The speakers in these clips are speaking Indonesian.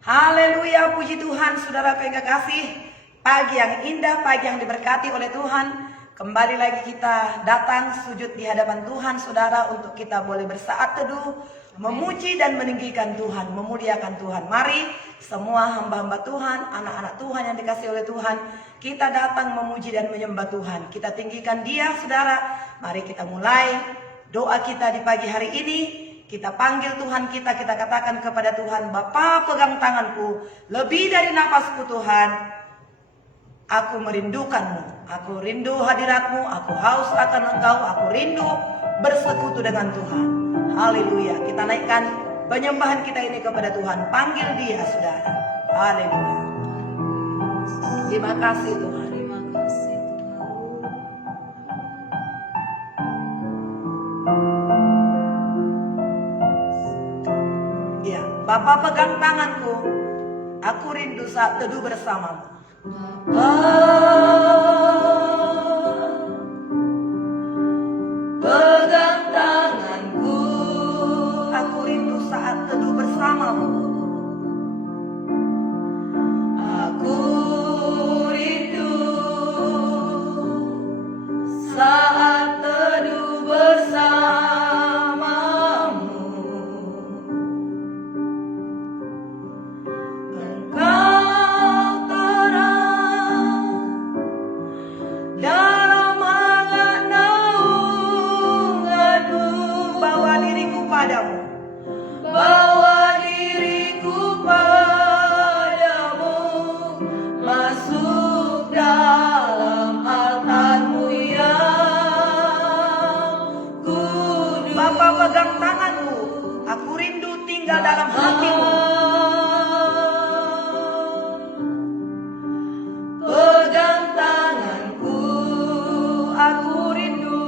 Haleluya, puji Tuhan, saudara yang kekasih. Pagi yang indah, pagi yang diberkati oleh Tuhan. Kembali lagi kita datang sujud di hadapan Tuhan, saudara, untuk kita boleh bersaat teduh, memuji dan meninggikan Tuhan, memuliakan Tuhan. Mari semua hamba-hamba Tuhan, anak-anak Tuhan yang dikasih oleh Tuhan, kita datang memuji dan menyembah Tuhan. Kita tinggikan Dia, saudara. Mari kita mulai doa kita di pagi hari ini. Kita panggil Tuhan kita katakan kepada Tuhan, Bapa pegang tanganku, lebih dari napasku Tuhan, aku merindukanmu, aku rindu hadiratmu, aku haus akan Engkau, aku rindu bersekutu dengan Tuhan. Haleluya, kita naikkan penyembahan kita ini kepada Tuhan, panggil Dia saudara. Haleluya. Terima kasih Tuhan. Bapa pegang tanganku, aku rindu saat teduh bersamamu. Pegang tanganku, aku rindu saat teduh bersamamu. Aku rindu saat teduh bersamamu. Dalam hatimu, pegang tanganku, aku rindu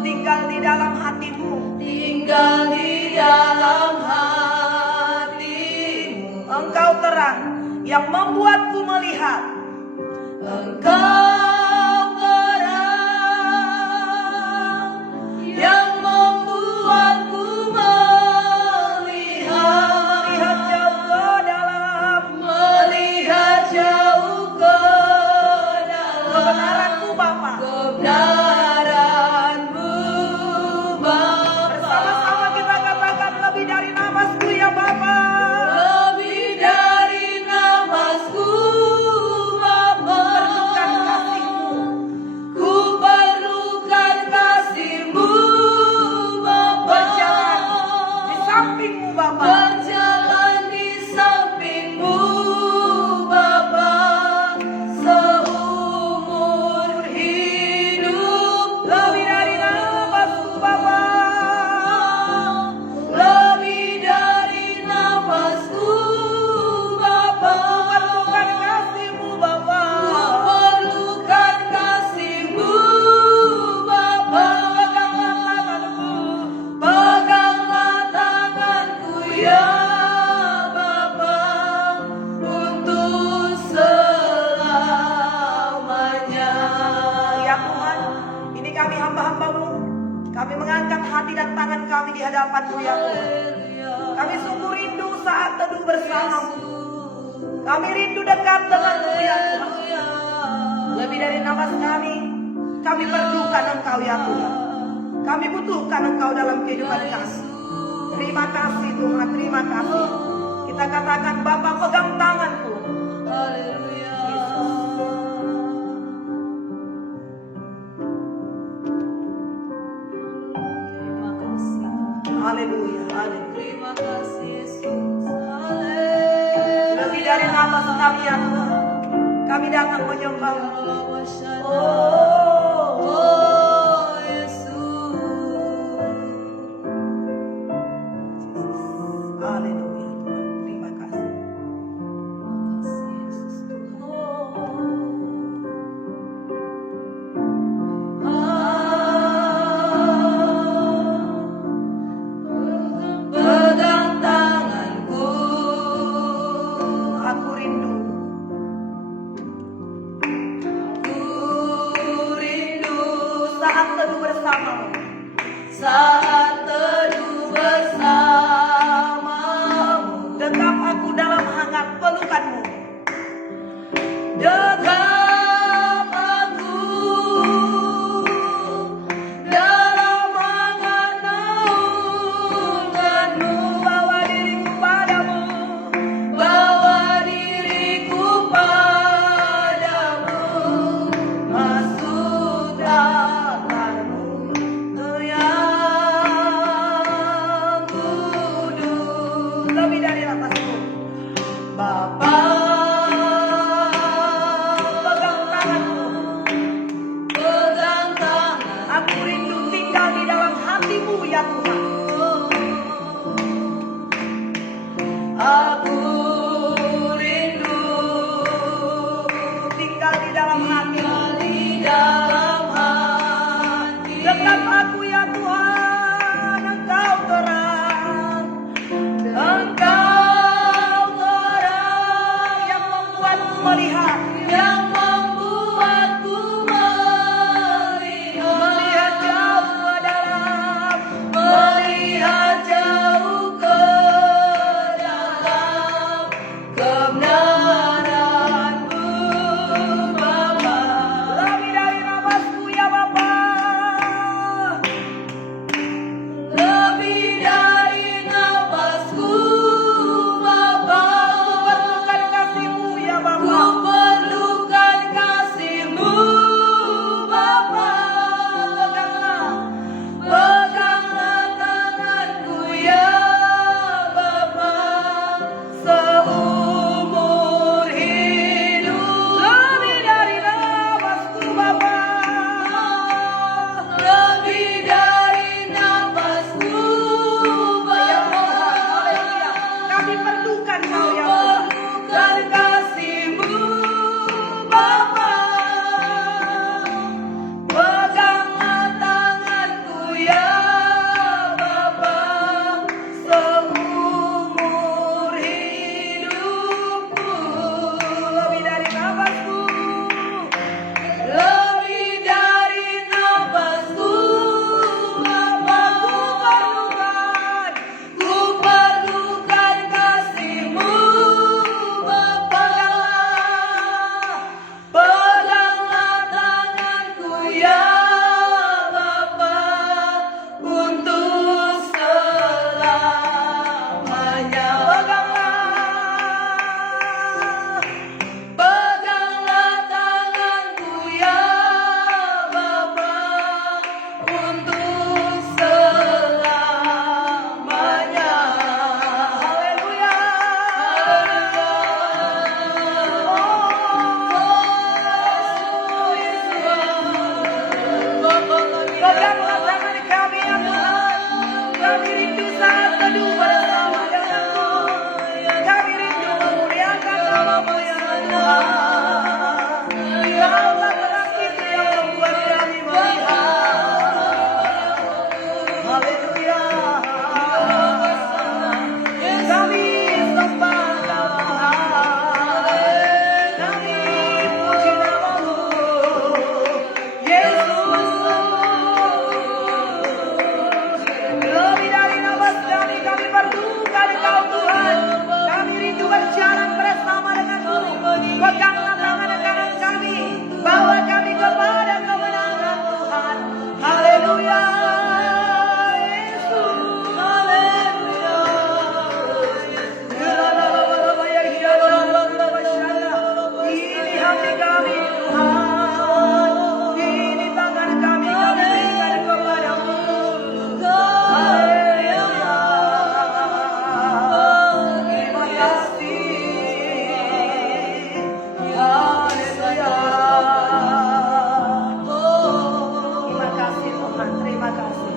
tinggal di dalam hatimu, tinggal di dalam hatimu. Engkau terang yang membuatku melihat, Engkau di hadapan-Mu ya Tuhan. Kami sungguh rindu saat teduh bersama-Mu. Kami rindu dekat dengan-Mu ya Tuhan. Lebih dari nafas kami perlukan Engkau ya Tuhan. Kami butuhkan Engkau dalam kehidupan kami. Terima kasih Tuhan, terima kasih. Kita katakan, Bapa pegang tanganku. Haleluya. Haleluya, haleluya. Terima kasih Yesus. Haleluya. Lebih dari nama kami ya Tuhan, kami datang menyembah-Mu. Oh Yesus. Haleluya Tuhan, terima kasih. Terima kasih Yesus Tuhan. Aku Peganglah tangan kami ya Tuhan. Kami rindu saat teduh bersama denganmu. Kami rindu memuliakan nama-Mu ya Tuhan. Biarlah terang itu yang membuat kami melihat. Haleluya. Kami sembah Tuhan. Kami puji nama-Mu, Yesus. Lebih dari nafas kami berduka Engkau Tuhan. Kami rindu berjalan bersama dengan-Mu. Peganglah tangan kanan kami, bawa kami kepada kemenangan Tuhan. Haleluya. Yesus. Haleluya. Ini hati kami Tuhan. Ini tangan kami berikan kepada-Mu. Haleluya. Terima kasih. Haleluya. Terima kasih Tuhan. Terima kasih.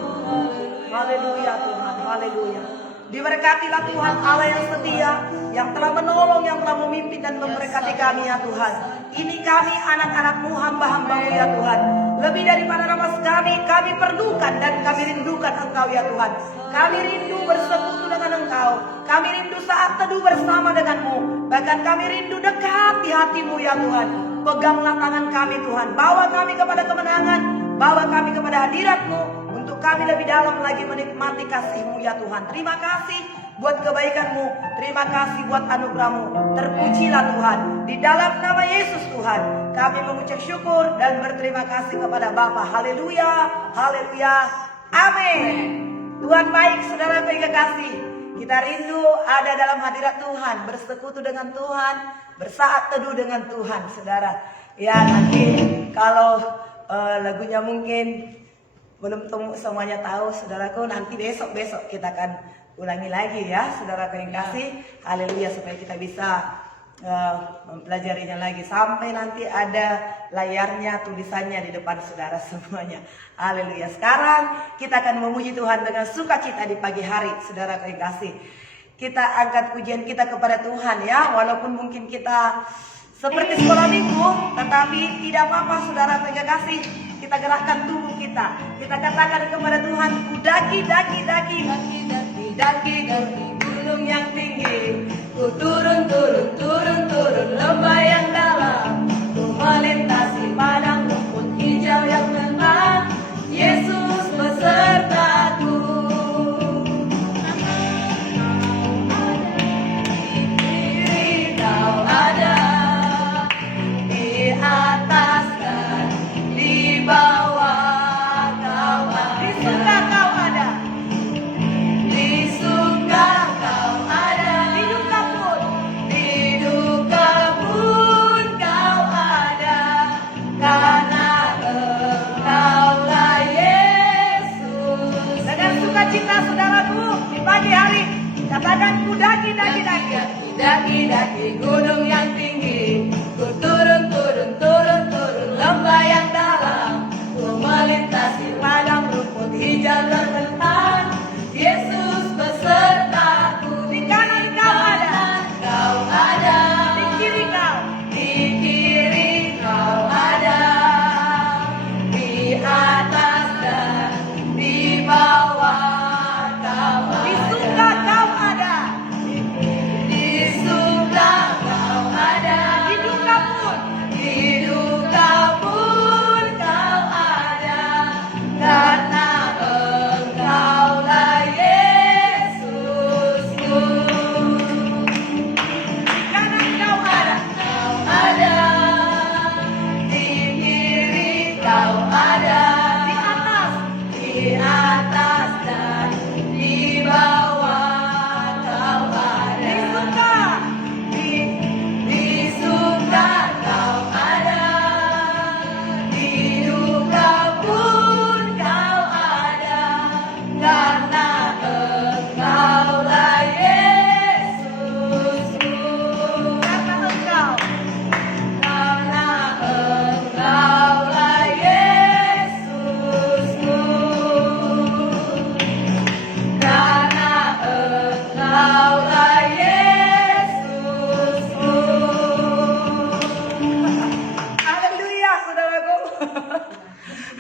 Haleluya Tuhan. Haleluya. Diberkatilah Tuhan Allah yang setia, yang telah menolong, yang telah memimpin dan memberkati kami ya Tuhan. Ini kami anak-anak-Mu, hamba-hamba-Mu ya Tuhan. Lebih daripada nafas kami perlukan dan kami rindukan Engkau ya Tuhan. Kami rindu bersekutu dengan Engkau. Kami rindu saat teduh bersama dengan-Mu. Bahkan kami rindu dekat di hati-Mu ya Tuhan. Peganglah tangan kami Tuhan. Bawa kami kepada kemenangan. Bawa kami kepada hadirat-Mu. Untuk kami lebih dalam lagi menikmati kasih-Mu ya Tuhan. Terima kasih buat kebaikan-Mu. Terima kasih buat anugerah-Mu. Terpujilah Tuhan. Di dalam nama Yesus Tuhan, kami mengucap syukur dan berterima kasih kepada Bapa. Haleluya. Haleluya. Amin. Tuhan baik, saudara yang kasih. Kita rindu ada dalam hadirat Tuhan, bersekutu dengan Tuhan, bersaat teduh dengan Tuhan, saudara. Ya, nanti kalau lagunya mungkin belum semuanya tahu, saudaraku, nanti besok kita akan ulangi lagi ya, saudara yang kasih. Haleluya, supaya kita bisa mempelajarinya lagi sampai nanti ada layarnya, tulisannya di depan saudara semuanya. Haleluya. Sekarang kita akan memuji Tuhan dengan sukacita di pagi hari, saudara yang kasih. Kita angkat pujian kita kepada Tuhan ya, walaupun mungkin kita seperti sekolah minggu, tetapi tidak apa-apa saudara yang kasih. Kita gerakkan tubuh kita. Kita katakan kepada Tuhan, ku daki gunung yang tinggi. Ku turun lembah yang dalam. Ku melintasi padang rumput hijau yang tenang. Yesus besertaku. Diri Kau ada di atas dan di bawah. Kau ada. Di suka Kau ada. Di suka Kau ada. Di duka pun. Di duka pun Kau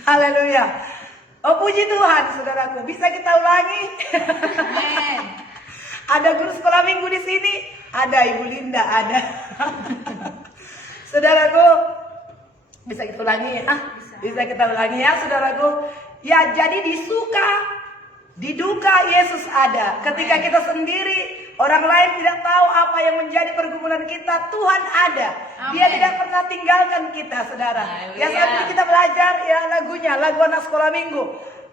Haleluya. Oh puji Tuhan, saudaraku. Bisa kita ulangi? Amen. Ada guru sekolah minggu di sini, ada Ibu Linda, ada. Saudaraku, bisa kita ulangi ya? Bisa kita ulangi ya, saudaraku. Ya, jadi di duka Yesus ada. Ketika kita sendiri, orang lain tidak tahu apa yang menjadi pergumulan kita, Tuhan ada. Dia Amen. tidak pernah tinggalkan kita, saudara. Haleluya. Ya, saat ini kita belajar ya lagu anak sekolah minggu.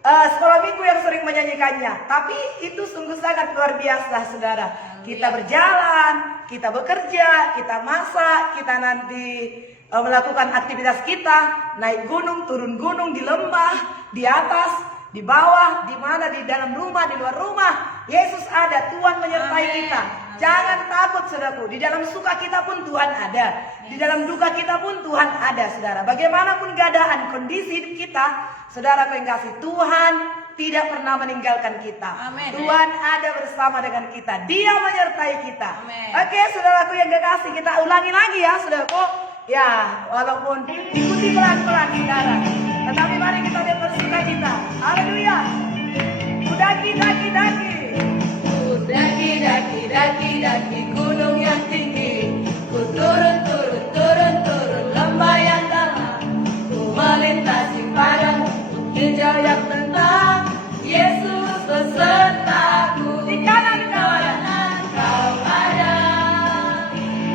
Sekolah minggu yang sering menyanyikannya. Tapi itu sungguh sangat luar biasa, saudara. Kita berjalan, kita bekerja, kita masak, kita nanti melakukan aktivitas kita, naik gunung, turun gunung, di lembah, di atas, di bawah, di mana, di dalam rumah, di luar rumah. Yesus ada, Tuhan menyertai Amen. kita. Jangan takut, saudaraku. Di dalam suka kita pun Tuhan ada. Di dalam duka kita pun Tuhan ada, saudara. Bagaimanapun keadaan, kondisi hidup kita, saudara yang kasih, Tuhan tidak pernah meninggalkan kita. Amen. Tuhan ada bersama dengan kita. Dia menyertai kita. Amen. Oke, saudaraku yang kekasih, kita ulangi lagi ya, saudaraku. Ya, walaupun ikuti pelan-pelan, saudara. Tetapi mari kita lihat bersuka cita. Haleluya. Daki, daki, daki. Daki, daki, daki, daki gunung yang tinggi. Ku turun, turun, turun, turun lembah yang dalam. Ku melintasi padang hijau yang tenang. Yesus besertaku. Di kanan kau ada. Kau ada.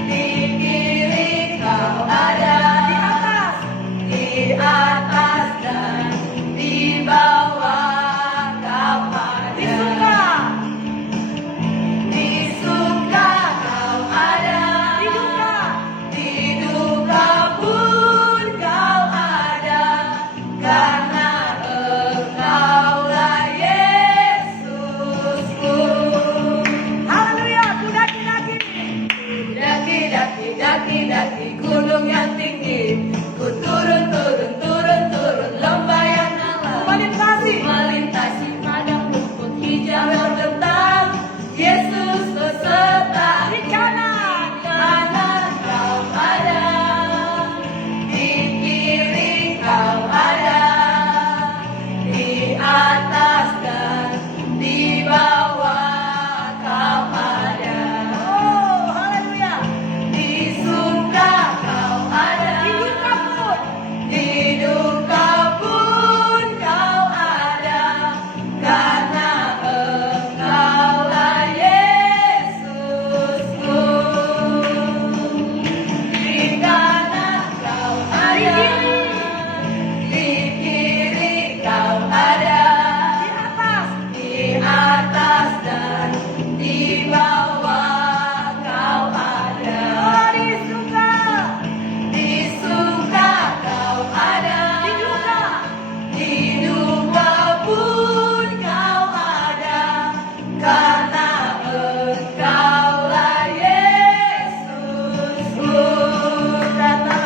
Di kiri kau ada. Di atas. Di atas dan di bawah kau ada. Di suka. Di suka kau ada. Di duka. Di duka pun kau ada. Karena Engkaulah Yesusku. Haleluya. Ku daki, daki. Daki, daki, daki, daki gunung yang tinggi. Ku turun, turun, turun, turun lembah yang dalam. Melintasi. Melintasi padang rumput hijau yang bentang. Yesus beserta. Di kanan. Kanan kau ada. Di kiri kau ada. Di atas dan di bawah kau ada. Oh, haleluya. Di suka kau ada. Di duka pun. Di duka pun kau ada. Karena Engkaulah Yesusku. Di kanan kau ada. Di kiri kau ada. Di atas. Di atas dan di bawah kau ada. Oh, di suka. Di suka kau ada. Di duka. Di duka pun kau ada. Karena Engkaulah Yesusku. Karena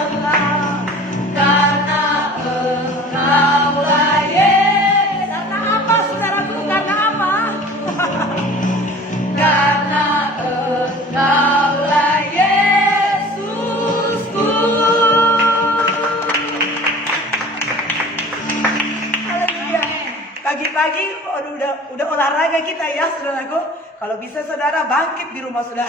Engkaulah Yesus. Karena apa, saudaraku? Karena apa? Karena Engkaulah Yesusku. Haleluya. Pagi-pagi udah olahraga kita ya, saudaraku. Kalau bisa saudara bangkit di rumah saudara.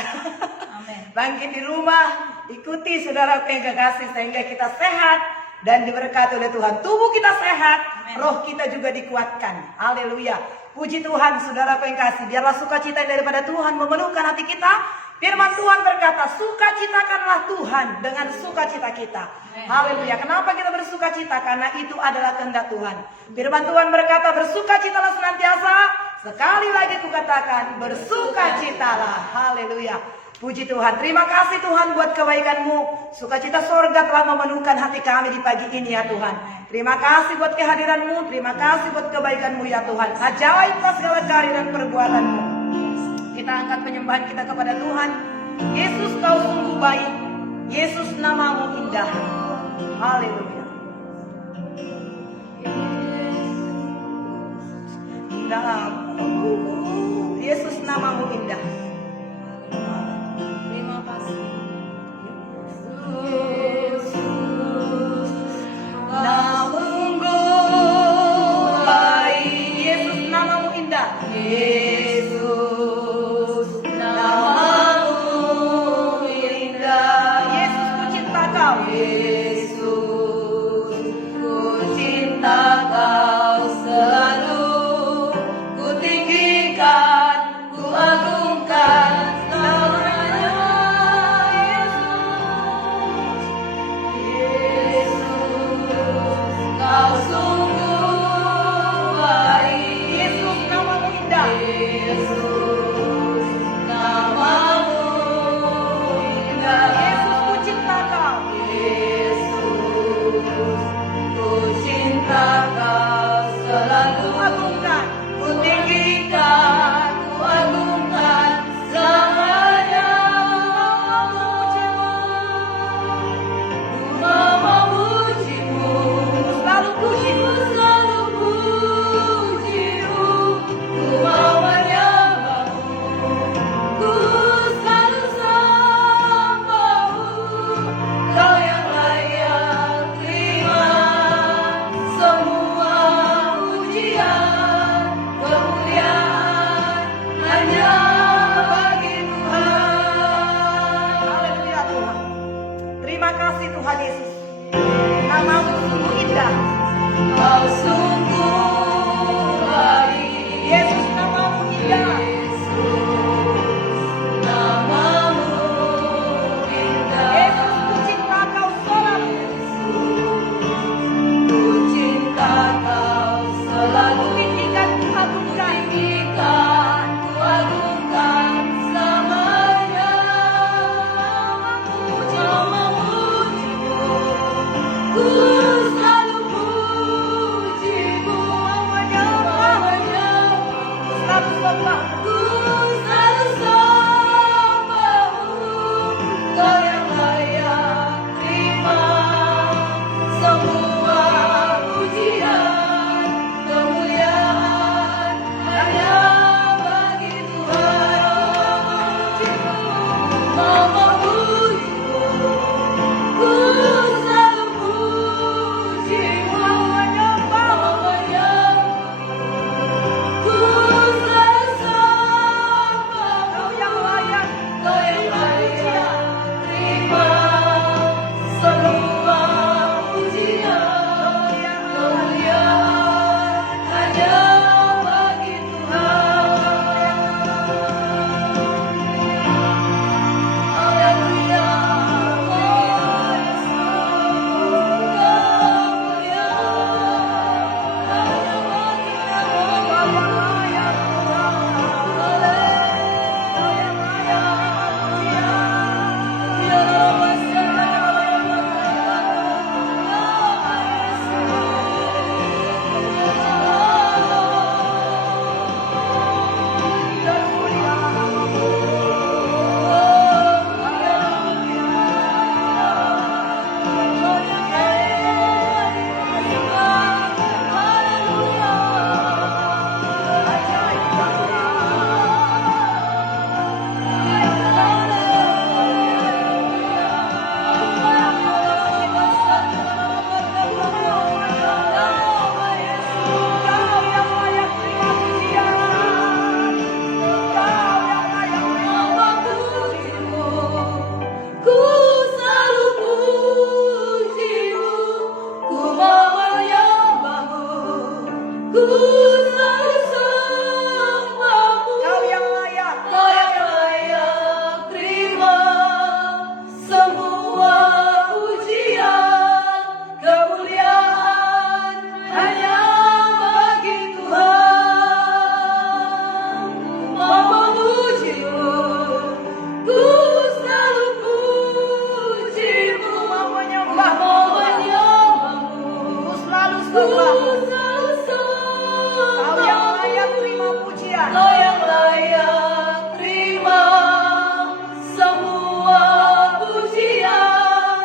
Amin. Bangkit di rumah, ikuti saudara yang kekasih sehingga kita sehat dan diberkati oleh Tuhan. Tubuh kita sehat, Amin. roh kita juga dikuatkan. Haleluya. Puji Tuhan, saudara yang kasih. Biarlah sukacita daripada Tuhan memenuhkan hati kita. Firman Tuhan berkata, sukacitakanlah Tuhan dengan sukacita kita. Haleluya. Kenapa kita bersukacita? Karena itu adalah kehendak Tuhan. Firman Tuhan berkata, bersukacitalah senantiasa. Sekali lagi kukatakan, bersukacitalah. Haleluya. Puji Tuhan. Terima kasih Tuhan buat kebaikan-Mu. Sukacita sorga telah memenuhkan hati kami di pagi ini ya Tuhan. Terima kasih buat kehadiran-Mu. Terima kasih buat kebaikan-Mu ya Tuhan. Ajaiblah segala karya dan perbuatan-Mu. Kita angkat penyembahan kita kepada Tuhan. Yesus, Kau sungguh baik. Yesus, namamu indah. Haleluya. Yesus, namamu indah. Terima kasih. Namun cinta Kau selalu, ku tinggikan, ku agungkan selamanya. Yesus, Kau sungguh baik. Yesus, namamu indah. Yesus, namamu indah. Yesus, ku cinta Kau. Yesus, ku cinta Kau selalu, Ku agungkan. ku tinggikan, ku agungkan selamanya. Ku memujimu, Selalu pujimu. selalu pujimu, ku mau menyembahmu, ku selalu sembahmu. Kau yang layak terima semua pujian, kemuliaan hanya bagi Tuhan. Haleluya Tuhan. Terima kasih Tuhan Yesus. Namamu sungguh indah. Kau sungguh baik. Yesus, namamu indah. Yesus, namamu indah. Yesus, ku cinta Kau selalu. Ku cinta Kau selalu, Ku tinggikan, ku agungkan. tinggikan, ku agungkan selamanya. Memujimu, ku selalu pujimu, menyembahmu, Selalu sembah. ku selalu sembahmu. Kau yang layak terima semua pujian, kemuliaan hanya bagi Tuhan. Memujimu, ku selalu pujimu, menyembahmu, ku selalu sembahmu. Kau yang layak. Kau yang layak terima semua pujian, kemuliaan hanya bagi Tuhan. Haleluya, oh Yesus, kemuliaan hanya bagi Kau yang layak terima pujian. Kau yang layak Memujimu, ku selalu pujimu, ku mau menyembahmu, ku selalu sembahmu. Kau yang layak. Kau yang layak terima semua pujian, kemuliaan hanya bagi Tuhan. Memujimu, ku selalu pujimu, Mau mau menyembahmu. menyembahmu, Ku selalu ku sembah. selalu Kau yang layak terima pujian. Kau yang layak terima semua pujian,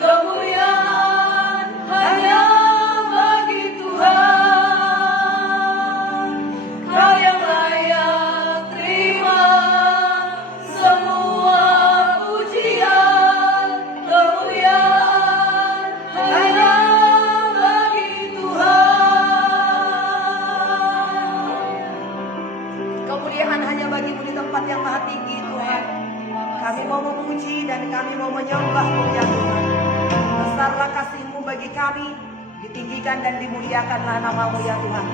kemuliaan hanya bagi Tuhan. Kau yang layak terima semua pujian, kemuliaan hanya bagi Tuhan. Kemuliaan hanya bagimu di tempat yang maha tinggi Tuhan. Kami mau memuji dan kami mau menyembah-Mu ya Tuhan. Besarlah kasih-Mu bagi kami. ditinggikan dan dimuliakanlah nama-Mu ya Tuhan.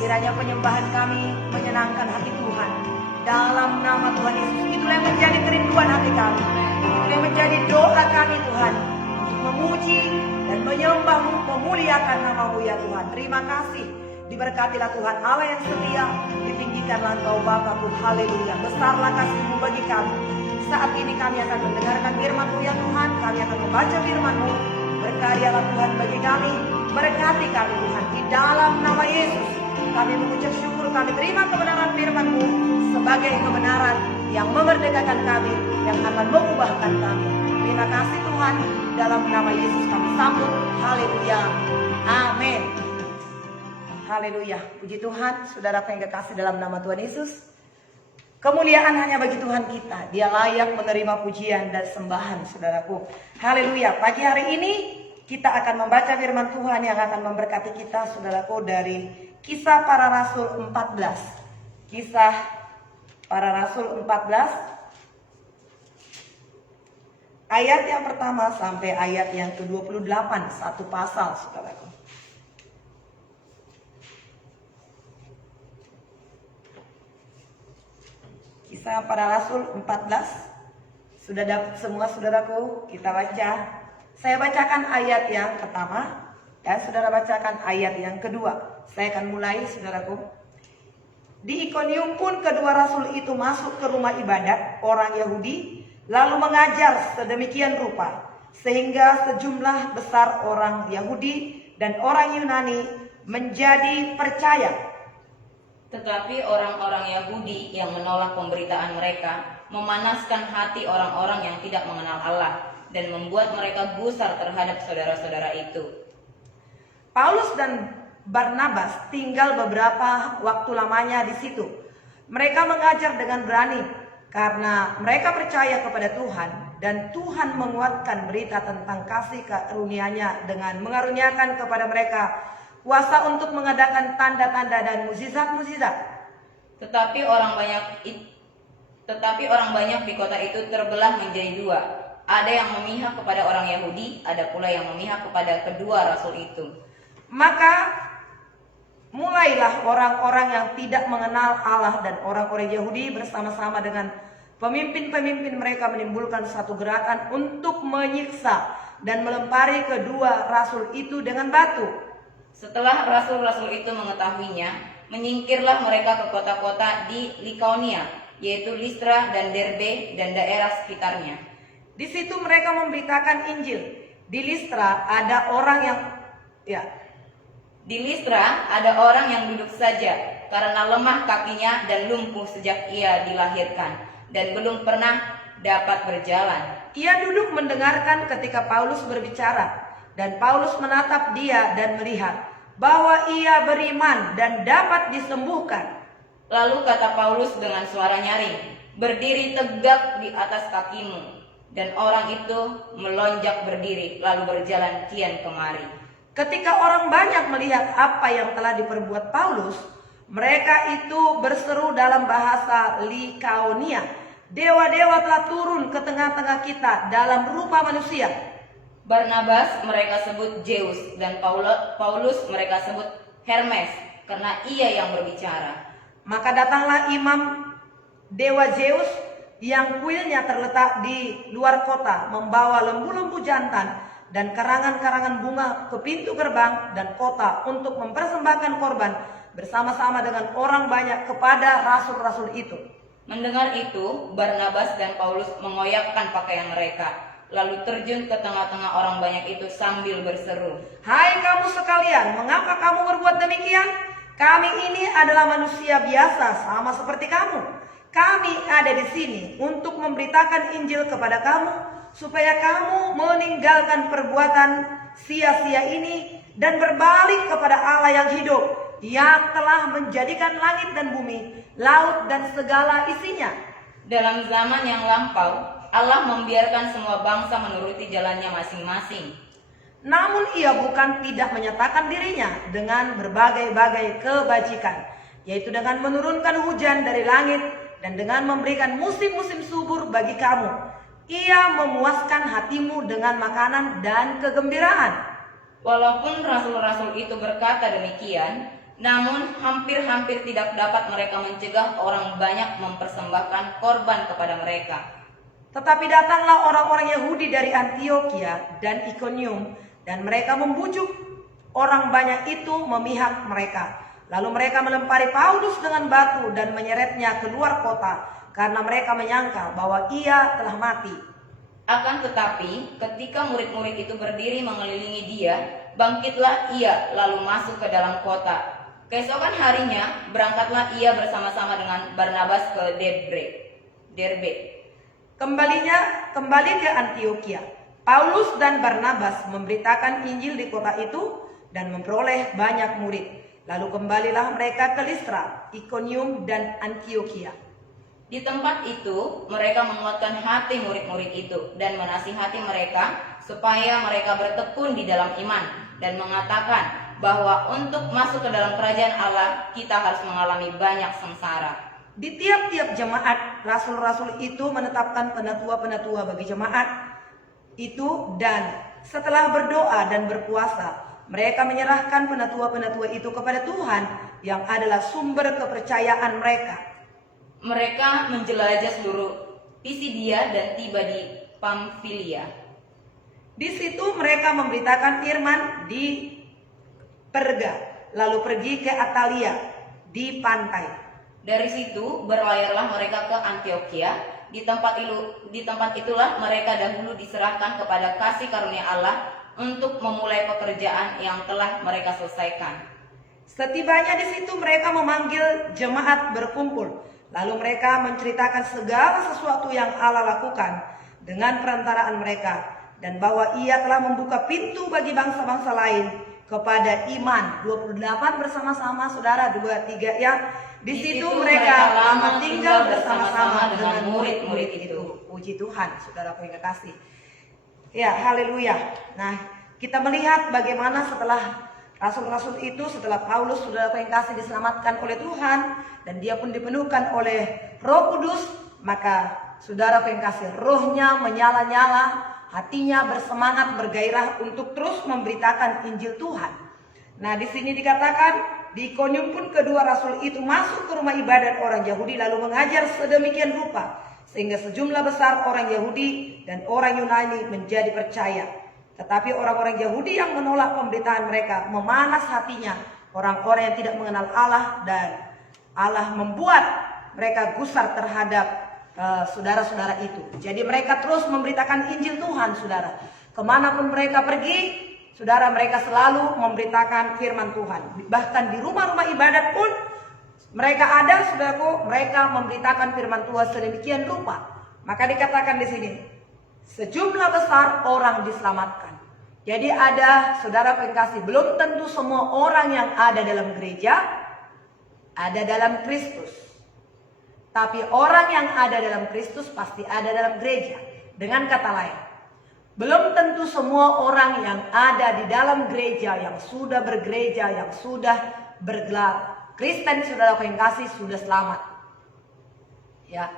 Kiranya penyembahan kami menyenangkan hati Tuhan. Dalam nama Tuhan Yesus, itulah yang menjadi kerinduan hati kami. Itulah yang menjadi doa kami Tuhan. Untuk memuji dan menyembah-Mu, memuliakan nama-Mu ya Tuhan. Terima kasih. Diberkatilah Tuhan Allah yang setia. Ditinggikanlah Engkau Bapa-Ku. Haleluya. Besarlah kasih-Mu bagi kami. Saat ini kami akan mendengarkan firman-Mu ya Tuhan. Kami akan membaca firman-Mu. Berkaryalah Tuhan bagi kami. Berkati kami Tuhan. Di dalam nama Yesus kami mengucap syukur. Kami terima kebenaran firman-Mu sebagai kebenaran yang memerdekakan kami, yang akan mengubahkan kami. Terima kasih Tuhan. Dalam nama Yesus kami sambut. Haleluya. Amin. Haleluya. Puji Tuhan. Saudara yang kekasih dalam nama Tuhan Yesus. Kemuliaan hanya bagi Tuhan kita. Dia layak menerima pujian dan sembahan, saudaraku. Haleluya. Pagi hari ini kita akan membaca firman Tuhan yang akan memberkati kita, saudaraku, dari Kisah Para Rasul 14. Kisah Para Rasul 14. Ayat yang pertama sampai ayat yang ke-28. Satu pasal, saudaraku. Kisah Para Rasul 14. Sudah dapat semua, saudaraku? Kita baca. Saya bacakan ayat yang pertama dan saudara bacakan ayat yang kedua. Saya akan mulai, saudaraku. Di Ikonium pun kedua rasul itu masuk ke rumah ibadat orang Yahudi, lalu mengajar sedemikian rupa, sehingga sejumlah besar orang Yahudi dan orang Yunani menjadi percaya. Tetapi orang-orang Yahudi yang menolak pemberitaan mereka memanaskan hati orang-orang yang tidak mengenal Allah dan membuat mereka gusar terhadap saudara-saudara itu. Paulus dan Barnabas tinggal beberapa waktu lamanya di situ. Mereka mengajar dengan berani karena mereka percaya kepada Tuhan, dan Tuhan menguatkan berita tentang kasih karunia-Nya dengan mengaruniakan kepada mereka kuasa untuk mengadakan tanda-tanda dan mukjizat-mukjizat. Tetapi orang banyak di kota itu terbelah menjadi dua. Ada yang memihak kepada orang Yahudi, ada pula yang memihak kepada kedua rasul itu. Maka mulailah orang-orang yang tidak mengenal Allah dan orang-orang Yahudi bersama-sama dengan pemimpin-pemimpin mereka menimbulkan satu gerakan untuk menyiksa dan melempari kedua rasul itu dengan batu. Setelah rasul-rasul itu mengetahuinya, menyingkirlah mereka ke kota-kota di Likaonia, yaitu Listra dan Derbe dan daerah sekitarnya. Di situ mereka memberitakan Injil. Di Listra ada orang yang duduk saja karena lemah kakinya dan lumpuh sejak ia dilahirkan dan belum pernah dapat berjalan. Ia duduk mendengarkan ketika Paulus berbicara, dan Paulus menatap dia dan melihat bahwa ia beriman dan dapat disembuhkan. Lalu kata Paulus dengan suara nyaring, "Berdiri tegak di atas kakimu." Dan orang itu melonjak berdiri lalu berjalan kian kemari. Ketika orang banyak melihat apa yang telah diperbuat Paulus, mereka itu berseru dalam bahasa Likaonia, "Dewa-dewa telah turun ke tengah-tengah kita dalam rupa manusia." Barnabas mereka sebut Zeus dan Paulus mereka sebut Hermes karena ia yang berbicara. Maka datanglah imam dewa Zeus yang kuilnya terletak di luar kota, membawa lembu-lembu jantan dan karangan-karangan bunga ke pintu gerbang dan kota untuk mempersembahkan korban bersama-sama dengan orang banyak kepada rasul-rasul itu. Mendengar itu, Barnabas dan Paulus mengoyakkan pakaian mereka, lalu terjun ke tengah-tengah orang banyak itu sambil berseru, "Hai kamu sekalian, mengapa kamu berbuat demikian? Kami ini adalah manusia biasa sama seperti kamu. Kami ada di sini untuk memberitakan Injil kepada kamu, supaya kamu meninggalkan perbuatan sia-sia ini dan berbalik kepada Allah yang hidup, yang telah menjadikan langit dan bumi, laut dan segala isinya." Dalam zaman yang lampau, Allah membiarkan semua bangsa menuruti jalannya masing-masing. Namun ia bukan tidak menyatakan dirinya dengan berbagai-bagai kebajikan, yaitu dengan menurunkan hujan dari langit dan dengan memberikan musim-musim subur bagi kamu. Ia memuaskan hatimu dengan makanan dan kegembiraan. Walaupun rasul-rasul itu berkata demikian, namun hampir-hampir tidak dapat mereka mencegah orang banyak mempersembahkan korban kepada mereka. Tetapi datanglah orang-orang Yahudi dari Antioquia dan Ikonium, dan mereka membujuk orang banyak itu memihak mereka. Lalu mereka melempari Paulus dengan batu dan menyeretnya keluar kota, karena mereka menyangka bahwa ia telah mati. Akan tetapi, ketika murid-murid itu berdiri mengelilingi dia, bangkitlah ia lalu masuk ke dalam kota. Keesokan harinya, berangkatlah ia bersama-sama dengan Barnabas ke Derbe. Kembali ke Antioquia. Paulus dan Barnabas memberitakan Injil di kota itu dan memperoleh banyak murid. Lalu kembalilah mereka ke Listra, Ikonium, dan Antioquia. Di tempat itu, mereka menguatkan hati murid-murid itu dan menasihati mereka supaya mereka bertekun di dalam iman dan mengatakan bahwa untuk masuk ke dalam kerajaan Allah, kita harus mengalami banyak sengsara. Di tiap-tiap jemaat, rasul-rasul itu menetapkan penatua-penatua bagi jemaat itu, dan setelah berdoa dan berpuasa, mereka menyerahkan penatua-penatua itu kepada Tuhan yang adalah sumber kepercayaan mereka. Mereka menjelajah seluruh Pisidia dan tiba di Pamfilia. Di situ mereka memberitakan firman di Perga, lalu pergi ke Atalia di pantai. Dari situ berlayarlah mereka ke Antioquia. Di tempat itulah mereka dahulu diserahkan kepada kasih karunia Allah untuk memulai pekerjaan yang telah mereka selesaikan. Setibanya di situ mereka memanggil jemaat berkumpul. Lalu mereka menceritakan segala sesuatu yang Allah lakukan dengan perantaraan mereka, dan bahwa ia telah membuka pintu bagi bangsa-bangsa lain kepada iman. 28 bersama-sama, saudara, 23 ya. Di situ mereka lama tinggal bersama-sama dengan murid-murid itu. Puji Tuhan, saudara yang kekasih. Ya, haleluya. Nah, kita melihat bagaimana setelah rasul-rasul itu, setelah Paulus, saudara yang kasih, diselamatkan oleh Tuhan dan dia pun dipenuhkan oleh Roh Kudus, maka saudara yang kasih, rohnya menyala-nyala, hatinya bersemangat, bergairah untuk terus memberitakan Injil Tuhan. Nah, di sini dikatakan di Ikonium pun kedua rasul itu masuk ke rumah ibadat orang Yahudi lalu mengajar sedemikian rupa sehingga sejumlah besar orang Yahudi dan orang Yunani menjadi percaya. Tetapi orang-orang Yahudi yang menolak pemberitaan mereka memanas hatinya orang-orang yang tidak mengenal Allah, dan Allah membuat mereka gusar terhadap saudara-saudara itu. Jadi mereka terus memberitakan Injil Tuhan, saudara. Kemanapun mereka pergi, saudara, mereka selalu memberitakan firman Tuhan. Bahkan di rumah-rumah ibadat pun mereka ada, saudaraku, mereka memberitakan firman Tuhan sedemikian rupa. Maka dikatakan di sini, sejumlah besar orang diselamatkan. Jadi ada, saudara pengkasih, belum tentu semua orang yang ada dalam gereja ada dalam Kristus. Tapi orang yang ada dalam Kristus pasti ada dalam gereja. Dengan kata lain, belum tentu semua orang yang ada di dalam gereja, yang sudah bergereja, yang sudah bergelar Kristen, saudara pengkasih, sudah selamat. Ya,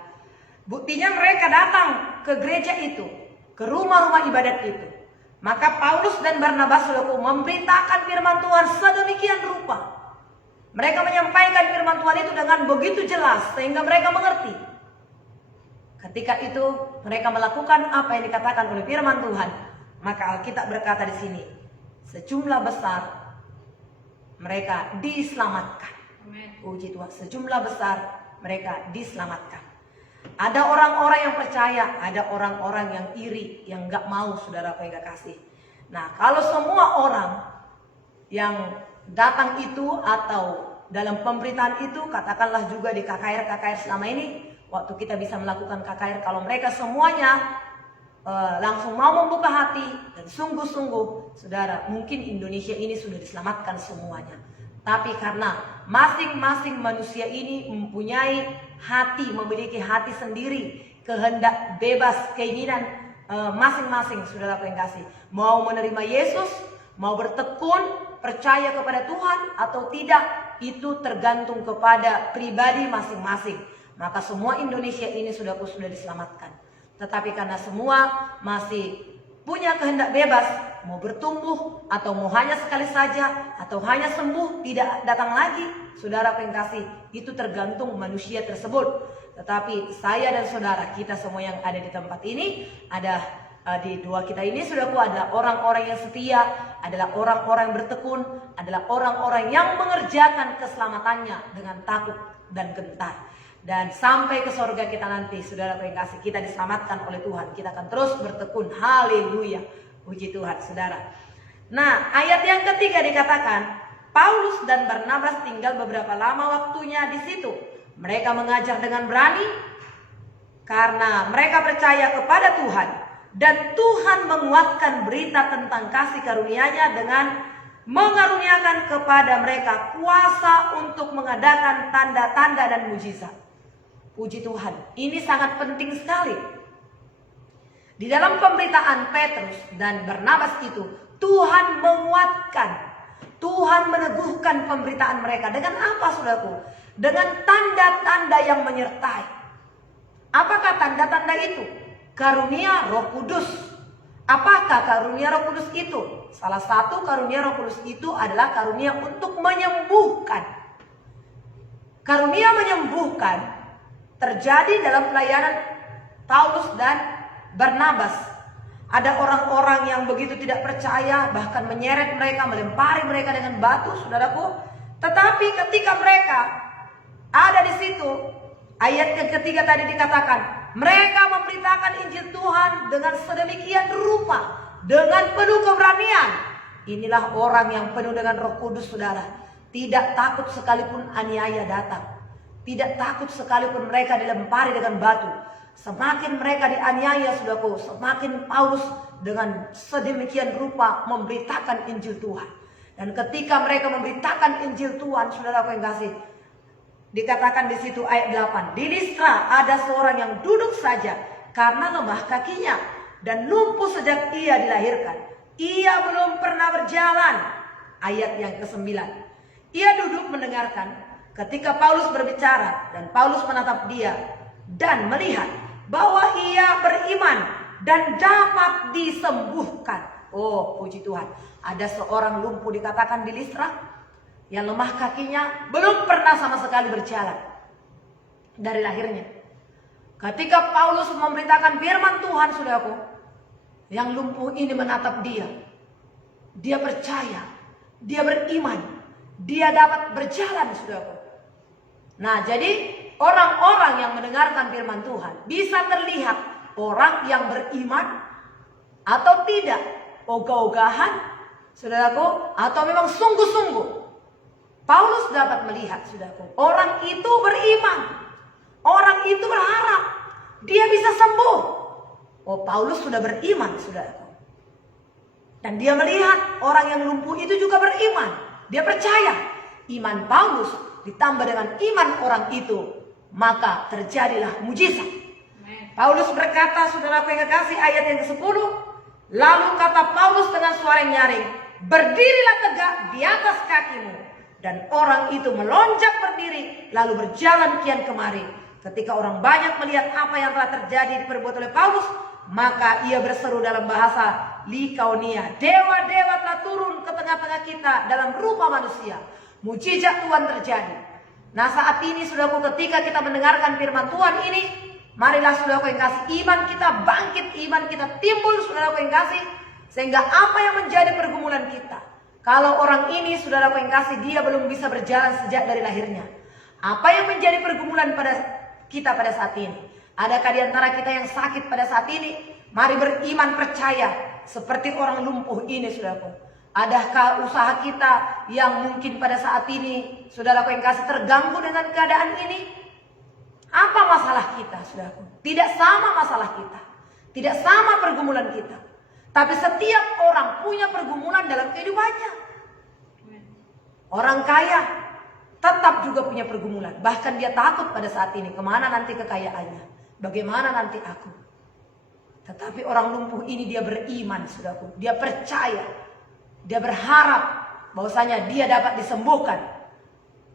buktinya mereka datang ke gereja itu, ke rumah-rumah ibadat itu. Maka Paulus dan Barnabas memberitakan firman Tuhan sedemikian rupa. Mereka menyampaikan firman Tuhan itu dengan begitu jelas sehingga mereka mengerti. Ketika itu mereka melakukan apa yang dikatakan oleh firman Tuhan, maka Alkitab berkata di sini, sejumlah besar mereka diselamatkan. Puji Tuhan, sejumlah besar mereka diselamatkan. Ada orang-orang yang percaya, ada orang-orang yang iri, yang gak mau, saudara yang kasih. Nah, kalau semua orang yang datang itu atau dalam pemberitaan itu, katakanlah juga di KKR selama ini, waktu kita bisa melakukan KKR, kalau mereka semuanya langsung mau membuka hati dan sungguh-sungguh, saudara, mungkin Indonesia ini sudah diselamatkan semuanya. Tapi karena masing-masing manusia ini mempunyai hati, memiliki hati sendiri, kehendak bebas, keinginan masing-masing, saudara pengkasih, mau menerima Yesus, mau bertekun, percaya kepada Tuhan atau tidak, itu tergantung kepada pribadi masing-masing. Maka semua Indonesia ini sudah diselamatkan. Tetapi karena semua masih punya kehendak bebas, mau bertumbuh atau mau hanya sekali saja atau hanya sembuh tidak datang lagi. Saudara yang kasih, itu tergantung manusia tersebut. Tetapi saya dan saudara, kita semua yang ada di tempat ini, ada di dua kita ini, saudaraku, adalah orang-orang yang setia, adalah orang-orang yang bertekun, adalah orang-orang yang mengerjakan keselamatannya dengan takut dan gentar. Dan sampai ke surga kita nanti, saudara yang kasih, kita diselamatkan oleh Tuhan. Kita akan terus bertekun. Haleluya. Puji Tuhan, saudara. Nah, ayat yang ketiga dikatakan, Paulus dan Barnabas tinggal beberapa lama waktunya di situ. Mereka mengajar dengan berani karena mereka percaya kepada Tuhan. Dan Tuhan menguatkan berita tentang kasih karunia-Nya dengan mengaruniakan kepada mereka kuasa untuk mengadakan tanda-tanda dan mujizat. Puji Tuhan, ini sangat penting sekali. Di dalam pemberitaan Petrus dan Barnabas itu, Tuhan menguatkan, Tuhan meneguhkan pemberitaan mereka. Dengan apa, saudaraku? Dengan tanda-tanda yang menyertai. Apakah tanda-tanda itu? Karunia Roh Kudus. Apakah karunia Roh Kudus itu? Salah satu karunia Roh Kudus itu adalah karunia untuk menyembuhkan. Karunia menyembuhkan terjadi dalam pelayanan Paulus dan Barnabas. Ada orang-orang yang begitu tidak percaya, bahkan menyeret mereka, melempari mereka dengan batu, saudaraku. Tetapi ketika mereka ada di situ, ayat yang ketiga tadi dikatakan, mereka memberitakan Injil Tuhan dengan sedemikian rupa, dengan penuh keberanian. Inilah orang yang penuh dengan Roh Kudus, saudara. Tidak takut sekalipun aniaya datang. Tidak takut sekalipun mereka dilempari dengan batu. Semakin mereka dianiaya, saudaraku, semakin Paulus dengan sedemikian rupa memberitakan Injil Tuhan. Dan ketika mereka memberitakan Injil Tuhan, saudaraku yang kasih, dikatakan di situ ayat 8, di Listra ada seorang yang duduk saja karena lemah kakinya dan lumpuh sejak ia dilahirkan. Ia belum pernah berjalan. Ayat yang ke-9. Ia duduk mendengarkan ketika Paulus berbicara, dan Paulus menatap dia dan melihat bahwa ia beriman dan dapat disembuhkan. Oh, puji Tuhan. Ada seorang lumpuh dikatakan di Listra yang lemah kakinya, belum pernah sama sekali berjalan dari lahirnya. Ketika Paulus memberitakan firman Tuhan, saudaraku, yang lumpuh ini menatap dia. Dia percaya, dia beriman, dia dapat berjalan, saudaraku. Nah, jadi orang-orang yang mendengarkan firman Tuhan bisa terlihat orang yang beriman atau tidak, ogah-ogahan, saudaraku, atau memang sungguh-sungguh. Paulus dapat melihat, saudaraku, orang itu beriman, orang itu berharap dia bisa sembuh. Oh, Paulus sudah beriman, saudaraku. Dan dia melihat orang yang lumpuh itu juga beriman. Dia percaya iman Paulus ditambah dengan iman orang itu, maka terjadilah mujizat. Paulus berkata, saudaraku yang kekasih, ayat yang ke-10, lalu kata Paulus dengan suara yang nyaring, berdirilah tegak di atas kakimu. Dan orang itu melonjak berdiri, lalu berjalan kian kemari. Ketika orang banyak melihat apa yang telah terjadi diperbuat oleh Paulus, maka ia berseru dalam bahasa Likaonia, dewa-dewa telah turun ke tengah-tengah kita dalam rupa manusia. Mujizat Tuhan terjadi. Nah, saat ini, saudaraku, ketika kita mendengarkan firman Tuhan ini, marilah, saudaraku yang kasih, iman kita bangkit, iman kita timbul, saudaraku yang kasih, sehingga apa yang menjadi pergumulan kita, kalau orang ini, saudaraku yang kasih, dia belum bisa berjalan sejak dari lahirnya, apa yang menjadi pergumulan pada kita pada saat ini? Adakah di antara kita yang sakit pada saat ini? Mari beriman, percaya seperti orang lumpuh ini, saudaraku. Adakah usaha kita yang mungkin pada saat ini, saudaraku yang kasih, terganggu dengan keadaan ini? Apa masalah kita, saudaraku? Tidak sama masalah kita, tidak sama pergumulan kita. Tapi setiap orang punya pergumulan dalam kehidupannya. Orang kaya tetap juga punya pergumulan. Bahkan dia takut pada saat ini, kemana nanti kekayaannya, bagaimana nanti aku. Tetapi orang lumpuh ini dia beriman, saudaraku. Dia percaya, dia berharap bahwasanya dia dapat disembuhkan.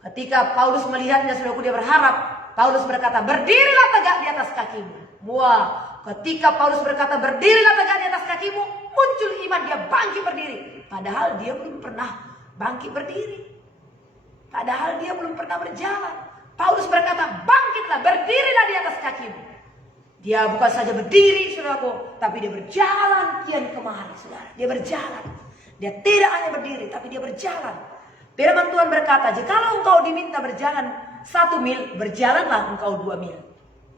Ketika Paulus melihatnya, saudaraku, dia berharap Paulus berkata, berdirilah tegak di atas kakimu. Wah, ketika Paulus berkata, berdirilah tegak di atas kakimu, muncul iman, dia bangkit berdiri. Padahal dia belum pernah bangkit berdiri. Padahal dia belum pernah berjalan. Paulus berkata, bangkitlah, berdirilah di atas kakimu. Dia bukan saja berdiri, saudaraku, tapi dia berjalan kian kemari, saudara. Dia berjalan. Dia tidak hanya berdiri, tapi dia berjalan. Firman Tuhan berkata, jikalau engkau diminta berjalan 1 mil, berjalanlah engkau 2 mil.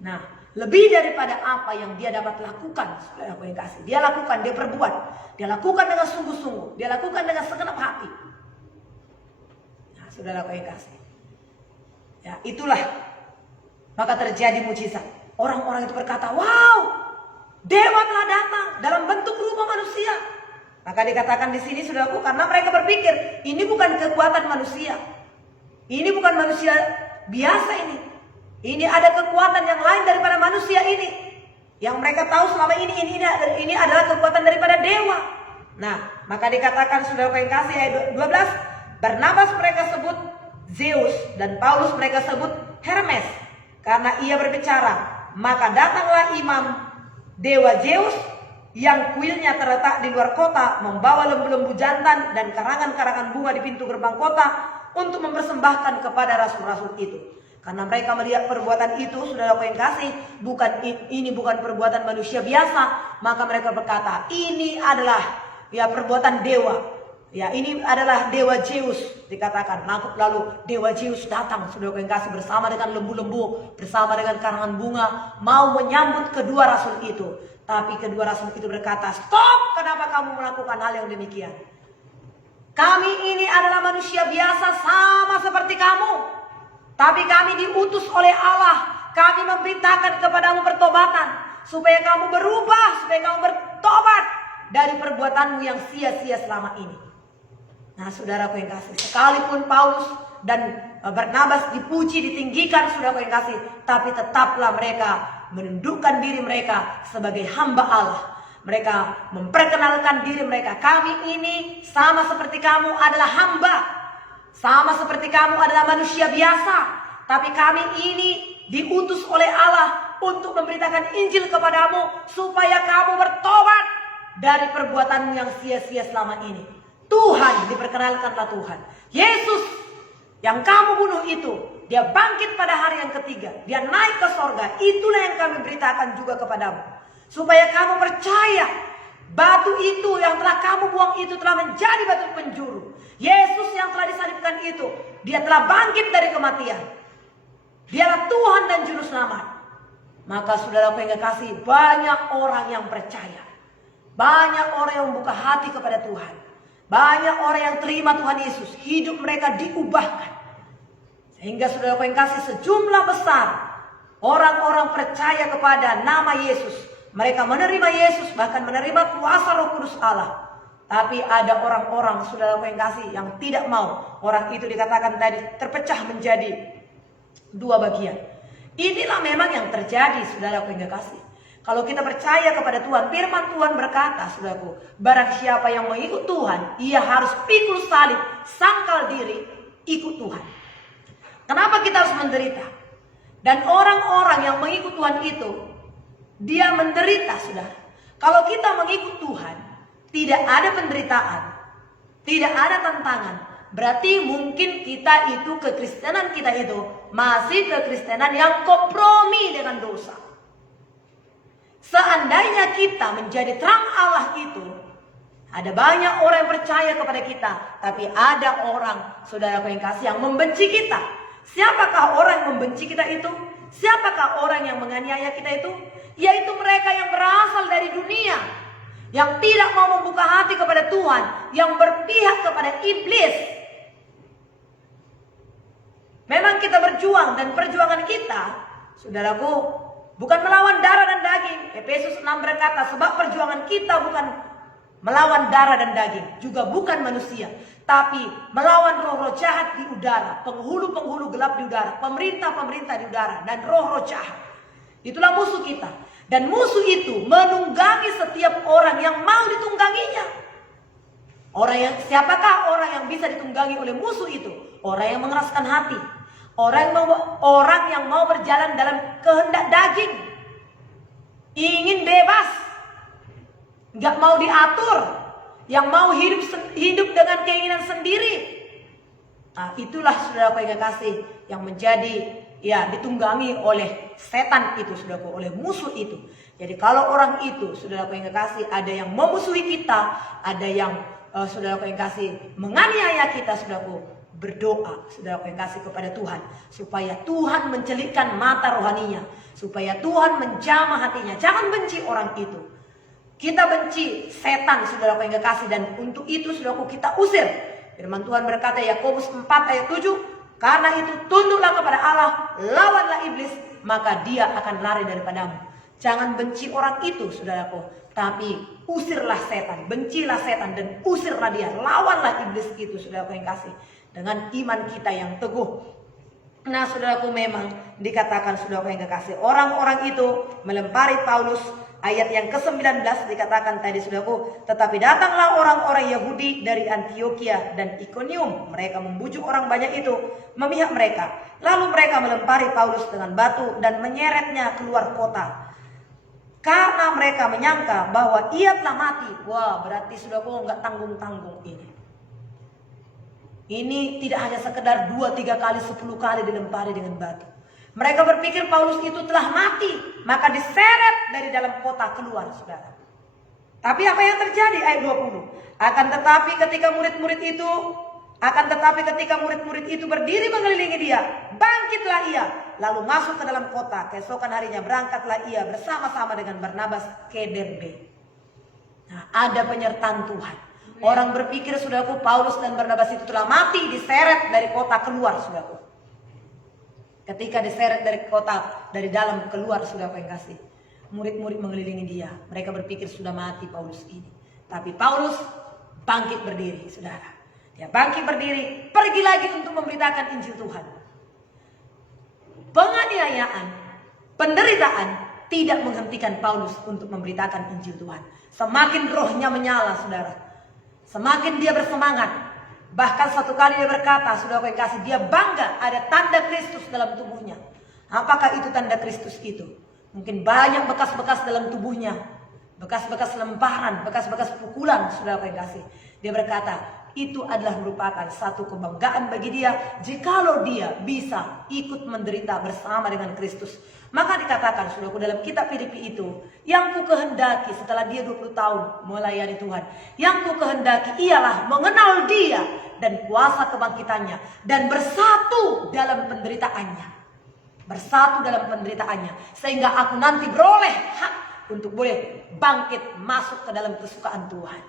Nah, lebih daripada apa yang dia dapat lakukan, saudaraku yang kasih. Dia lakukan, dia perbuat. Dia lakukan dengan sungguh-sungguh. Dia lakukan dengan segenap hati. Nah, saudaraku yang kasih. Ya, itulah. Maka terjadi mujizat. Orang-orang itu berkata, wow, dewa telah datang dalam bentuk rupa manusia. Maka dikatakan di sini, saudaraku, karena mereka berpikir ini bukan kekuatan manusia, ini bukan manusia biasa ini. Ini ada kekuatan yang lain daripada manusia ini. Yang mereka tahu selama ini adalah kekuatan daripada dewa. Nah, maka dikatakan, saudaraku yang kasih, ayat 12, Barnabas mereka sebut Zeus dan Paulus mereka sebut Hermes, karena ia berbicara. Maka datanglah imam dewa Zeus yang kuilnya terletak di luar kota, membawa lembu-lembu jantan dan karangan-karangan bunga di pintu gerbang kota untuk mempersembahkan kepada rasul-rasul itu. Karena mereka melihat perbuatan itu, saudaraku yang kasih, ini bukan perbuatan manusia biasa, maka mereka berkata, ini adalah perbuatan dewa. Ya, ini adalah dewa Zeus, dikatakan. Lalu dewa Zeus datang, saudaraku yang kasih, bersama dengan lembu-lembu, bersama dengan karangan bunga, mau menyambut kedua rasul itu. Tapi kedua rasul itu berkata, stop, kenapa kamu melakukan hal yang demikian? Kami ini adalah manusia biasa sama seperti kamu. Tapi kami diutus oleh Allah. Kami memberitakan kepadamu pertobatan, supaya kamu berubah, supaya kamu bertobat dari perbuatanmu yang sia-sia selama ini. Nah, saudaraku yang kasih, sekalipun Paulus dan Barnabas dipuji, ditinggikan, saudaraku yang kasih, tapi tetaplah mereka menundukkan diri mereka sebagai hamba Allah. Mereka memperkenalkan diri mereka, kami ini sama seperti kamu adalah hamba, sama seperti kamu adalah manusia biasa, tapi kami ini diutus oleh Allah untuk memberitakan Injil kepadamu, supaya kamu bertobat dari perbuatanmu yang sia-sia selama ini. Tuhan, diperkenalkanlah Tuhan. Yesus yang kamu bunuh itu, dia bangkit pada hari yang ketiga. Dia naik ke sorga. Itulah yang kami beritakan juga kepadamu. Supaya kamu percaya, batu itu yang telah kamu buang itu telah menjadi batu penjuru. Yesus yang telah disalibkan itu, dia telah bangkit dari kematian. Dialah Tuhan dan Juru Selamat. Maka saudaraku yang kasih, banyak orang yang percaya. Banyak orang yang membuka hati kepada Tuhan. Banyak orang yang terima Tuhan Yesus, hidup mereka diubahkan. Sehingga saudara yang kasih, sejumlah besar orang-orang percaya kepada nama Yesus. Mereka menerima Yesus, bahkan menerima kuasa Roh Kudus Allah. Tapi ada orang-orang, saudara yang kasih, yang tidak mau. Orang itu dikatakan tadi terpecah menjadi 2 bagian. Inilah memang yang terjadi, saudara yang kasih. Kalau kita percaya kepada Tuhan, firman Tuhan berkata, saudaraku, barang siapa yang mengikut Tuhan, ia harus pikul salib, sangkal diri, ikut Tuhan. Kenapa kita harus menderita? Dan orang-orang yang mengikut Tuhan itu, dia menderita, saudara. Kalau kita mengikut Tuhan, tidak ada penderitaan, tidak ada tantangan. Berarti mungkin kita itu, kekristenan kita itu, masih kekristenan yang kompromi dengan dosa. Seandainya kita menjadi terang Allah itu, ada banyak orang yang percaya kepada kita, tapi ada orang, saudaraku yang kasih, yang membenci kita. Siapakah orang yang membenci kita itu? Siapakah orang yang menganiaya kita itu? Yaitu mereka yang berasal dari dunia, yang tidak mau membuka hati kepada Tuhan, yang berpihak kepada iblis. Memang kita berjuang, dan perjuangan kita, saudaraku, bukan melawan darah dan daging. Efesus 6 berkata, sebab perjuangan kita bukan melawan darah dan daging, juga bukan manusia, tapi melawan roh-roh jahat di udara, penghulu-penghulu gelap di udara, pemerintah-pemerintah di udara, dan roh-roh jahat. Itulah musuh kita. Dan musuh itu menunggangi setiap orang yang mau ditungganginya. Siapakah orang yang bisa ditunggangi oleh musuh itu? Orang yang mengeraskan hati, Orang yang mau berjalan dalam kehendak daging, ingin bebas, nggak mau diatur, yang mau hidup dengan keinginan sendiri. Nah, itulah saudaraku yang kasih yang menjadi ditunggangi oleh setan itu, saudaraku, oleh musuh itu. Jadi kalau orang itu, saudaraku yang kasih, ada yang memusuhi kita, ada yang saudaraku yang kasih menganiaya kita, saudaraku, berdoa, saudaraku yang kasih, kepada Tuhan supaya Tuhan mencelikkan mata rohaninya, supaya Tuhan menjamah hatinya. Jangan benci orang itu. Kita benci setan, saudaraku yang kasih, dan untuk itu, saudaraku, kita usir. Firman Tuhan berkata, Yakobus 4 ayat 7, karena itu tunduklah kepada Allah, lawanlah iblis, maka dia akan lari daripadamu. Jangan benci orang itu, saudaraku, tapi usirlah setan, bencilah setan dan usirlah dia, lawanlah iblis itu, saudaraku yang kasih, dengan iman kita yang teguh. Nah, saudaraku, memang dikatakan, saudaraku yang kekasih, orang-orang itu melempari Paulus. Ayat yang ke-19 dikatakan tadi, saudaraku, tetapi datanglah orang-orang Yahudi dari Antioquia dan Ikonium. Mereka membujuk orang banyak itu memihak mereka. Lalu mereka melempari Paulus dengan batu dan menyeretnya keluar kota, karena mereka menyangka bahwa ia telah mati. Wah, berarti, saudaraku, nggak tanggung-tanggung ini. Ini tidak hanya sekedar 2-3 kali, 10 kali dilempari dengan batu. Mereka berpikir Paulus itu telah mati, maka diseret dari dalam kota keluar, saudara. Tapi apa yang terjadi? Ayat 20. Akan tetapi ketika murid-murid itu berdiri mengelilingi dia, bangkitlah ia, lalu masuk ke dalam kota. Keesokan harinya berangkatlah ia bersama-sama dengan Barnabas ke Derbe. Nah, ada penyertaan Tuhan. Orang berpikir, saudaraku, Paulus dan Barnabas itu telah mati, diseret dari kota keluar, saudaraku. Ketika diseret dari kota, dari dalam keluar, saudara yang kasih, murid-murid mengelilingi dia. Mereka berpikir sudah mati Paulus ini. Tapi Paulus bangkit berdiri, saudara. Dia bangkit berdiri, pergi lagi untuk memberitakan Injil Tuhan. Penganiayaan, penderitaan tidak menghentikan Paulus untuk memberitakan Injil Tuhan. Semakin rohnya menyala, saudara, semakin dia bersemangat. Bahkan satu kali dia berkata, saudara yang kasih, dia bangga ada tanda Kristus dalam tubuhnya. Apakah itu tanda Kristus itu? Mungkin banyak bekas-bekas dalam tubuhnya, bekas-bekas lemparan, bekas-bekas pukulan, saudara yang kasih. Dia berkata, itu adalah merupakan satu kebanggaan bagi dia jikalau dia bisa ikut menderita bersama dengan Kristus. Maka dikatakan, saudaraku, dalam kitab Filipi itu, yang ku kehendaki setelah dia 20 tahun melayani Tuhan, yang ku kehendaki ialah mengenal dia dan kuasa kebangkitannya, dan bersatu dalam penderitaannya. Bersatu dalam penderitaannya, sehingga aku nanti beroleh hak untuk boleh bangkit masuk ke dalam kesukaan Tuhan.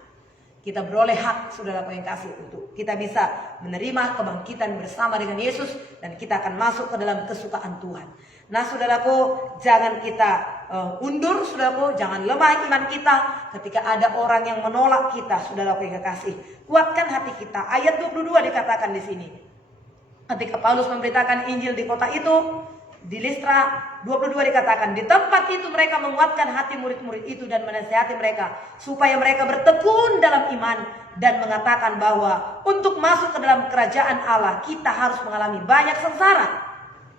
Kita beroleh hak, saudara yang kasih, untuk kita bisa menerima kebangkitan bersama dengan Yesus, dan kita akan masuk ke dalam kesukaan Tuhan. Nah, saudaraku, jangan kita undur, saudaraku, jangan lemah iman kita ketika ada orang yang menolak kita, saudaraku yang kasih. Kuatkan hati kita. Ayat 22 dikatakan di sini. Ketika Paulus memberitakan Injil di kota itu, di Listra, 22 dikatakan, di tempat itu mereka menguatkan hati murid-murid itu dan menasihati mereka supaya mereka bertekun dalam iman dan mengatakan bahwa untuk masuk ke dalam kerajaan Allah kita harus mengalami banyak sengsara.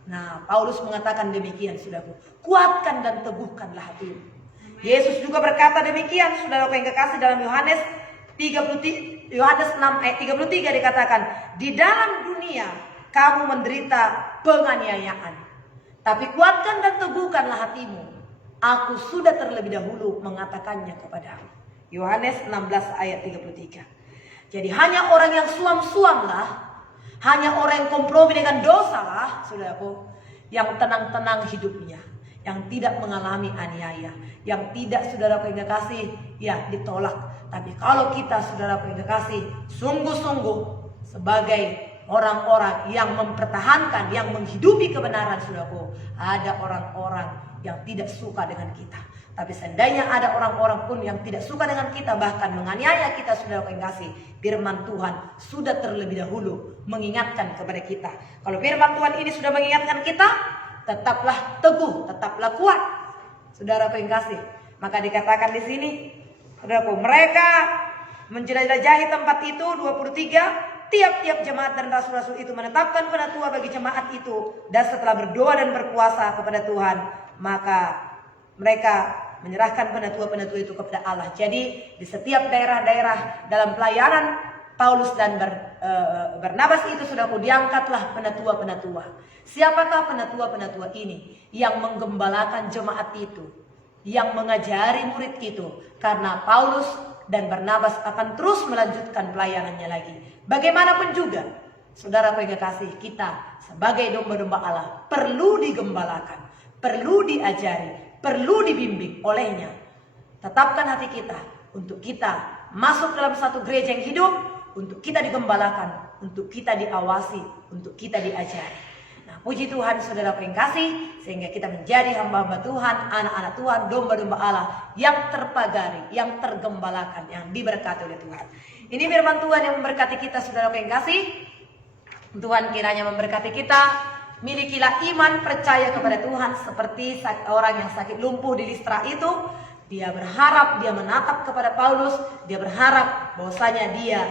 Nah, Paulus mengatakan demikian, saudaraku, kuatkan dan teguhkanlah hatimu. Yesus juga berkata demikian, saudaraku yang kekasih, dalam Yohanes 6 ayat 33 dikatakan, di dalam dunia kamu menderita penganiayaan, tapi kuatkan dan teguhkanlah hatimu. Aku sudah terlebih dahulu mengatakannya kepadamu. Yohanes 16 ayat 33. Jadi hanya orang yang suam-suamlah, hanya orang yang kompromi dengan dosa lah, saudaraku, yang tenang-tenang hidupnya, yang tidak mengalami aniaya, yang tidak, saudaraku yang kasih, ditolak. Tapi kalau kita, saudaraku yang kasih, sungguh-sungguh sebagai orang-orang yang mempertahankan, yang menghidupi kebenaran, saudaraku, ada orang-orang yang tidak suka dengan kita. Tapi seandainya ada orang-orang pun yang tidak suka dengan kita, bahkan menganiaya kita, saudaraku yang kasih, firman Tuhan sudah terlebih dahulu mengingatkan kepada kita. Kalau firman Tuhan ini sudah mengingatkan kita, tetaplah teguh, tetaplah kuat, saudaraku yang kasih. Maka dikatakan di sini, saudaraku, mereka menjelajahi tempat itu, 23, tiap-tiap jemaat dan rasul-rasul itu menetapkan penatua bagi jemaat itu, dan setelah berdoa dan berpuasa kepada Tuhan, maka mereka menyerahkan penatua-penatua itu kepada Allah. Jadi di setiap daerah-daerah dalam pelayanan Paulus dan Barnabas itu, saudaraku, diangkatlah penatua-penatua. Siapakah penatua-penatua ini? Yang menggembalakan jemaat itu, yang mengajari murid itu, karena Paulus dan Barnabas akan terus melanjutkan pelayanannya lagi. Bagaimanapun juga, saudara yang kasih, kita sebagai domba-domba Allah perlu digembalakan, perlu diajari, perlu dibimbing olehnya. Tetapkan hati kita untuk kita masuk dalam satu gereja yang hidup, untuk kita digembalakan, untuk kita diawasi, untuk kita diajari. Nah, puji Tuhan, saudara yang kasih, sehingga kita menjadi hamba-hamba Tuhan, anak-anak Tuhan, domba-domba Allah yang terpagari, yang tergembalakan, yang diberkati oleh Tuhan. Ini firman Tuhan yang memberkati kita, saudara yang kasih. Tuhan kiranya memberkati kita. Milikilah iman, percaya kepada Tuhan, seperti orang yang sakit lumpuh di Listra itu. Dia berharap, dia menatap kepada Paulus, dia berharap bahwasanya dia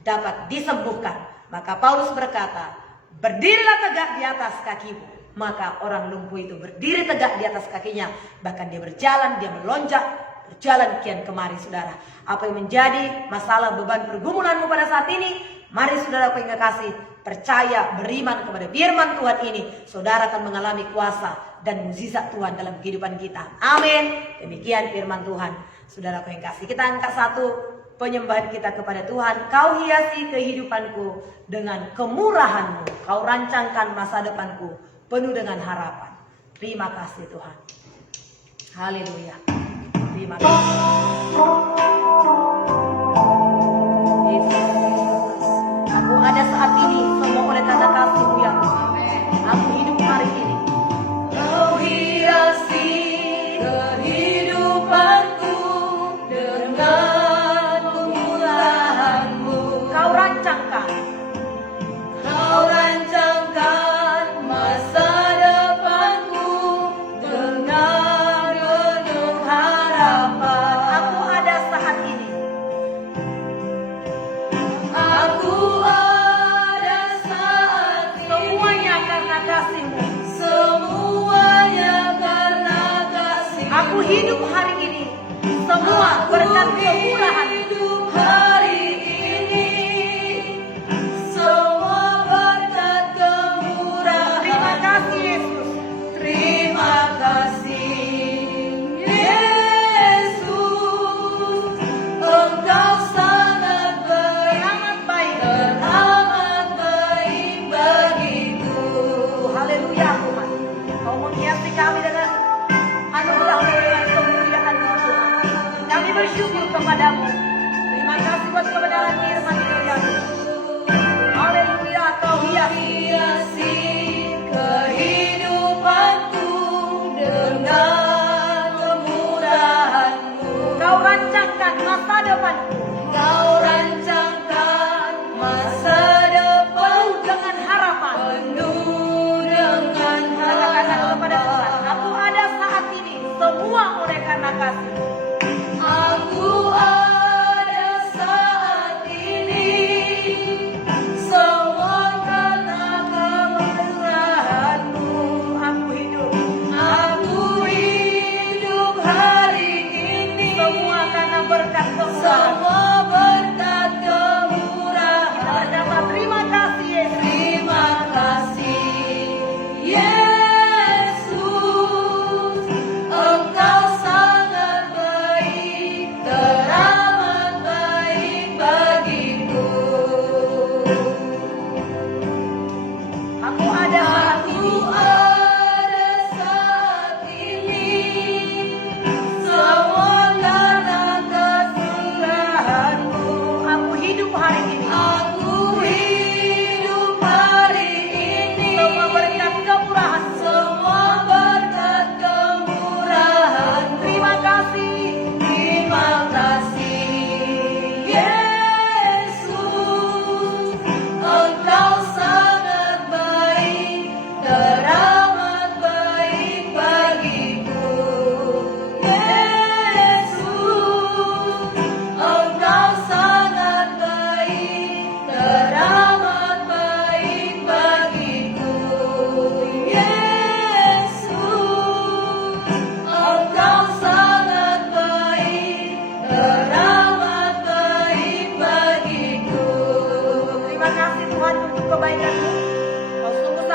dapat disembuhkan. Maka Paulus berkata, berdirilah tegak di atas kakimu. Maka orang lumpuh itu berdiri tegak di atas kakinya. Bahkan dia berjalan, dia melonjak, berjalan kian kemari, saudara. Apa yang menjadi masalah, beban, pergumulanmu pada saat ini, mari saudara yang kasih, percaya, beriman kepada firman Tuhan ini, saudara akan mengalami kuasa dan mukjizat Tuhan dalam kehidupan kita. Amin. Demikian firman Tuhan, saudara yang kasih. Kita angkat satu penyembahan kita kepada Tuhan. Kau hiasi kehidupanku dengan kemurahan-Mu. Kau rancangkan masa depanku penuh dengan harapan. Terima kasih Tuhan. Haleluya. Terima kasih. Yesus. Aku ada saat ini semua oleh karena kasih-Mu ya Tuhan. Aku hidup hari ini. Kau hiasi kehidupanku dengan kemurahan-Mu. Kau rancangkan masa depanku dengan penuh harapan. aku ada saat ini. Aku ada saat Semuanya ini, karena kasih-Mu. semuanya karena kasih-Mu. Aku hidup hari ini semua berkat kemurahan. Hidup hari ini semua berkat kemurahan. Terima kasih Yesus. Terima kasih Yesus, Engkau sangat baik, Sangat baik. dan amat baik bagiku. Haleluya Tuhan. Kau menghiasi kami dengan anugerah-Mu, dengan kemuliaan-Mu Tuhan. Kami bersyukur kepadamu. Terima kasih buat kebenaran firman itu ya Tuhan. Haleluya, Kau hiasi. Hiasi kehidupanku dengan kemurahan-Mu. Kau rancangkan masa depanku Kau rancangkan masa depan dengan harapan. penuh dengan Katakan kepada Tuhan, harapan. aku ada saat ini semua oleh karena kasih. Aku ada saat ini semua karena kemurahan-Mu. Aku hidup Aku hidup hari ini semua karena berkat kemurahan. semua berkat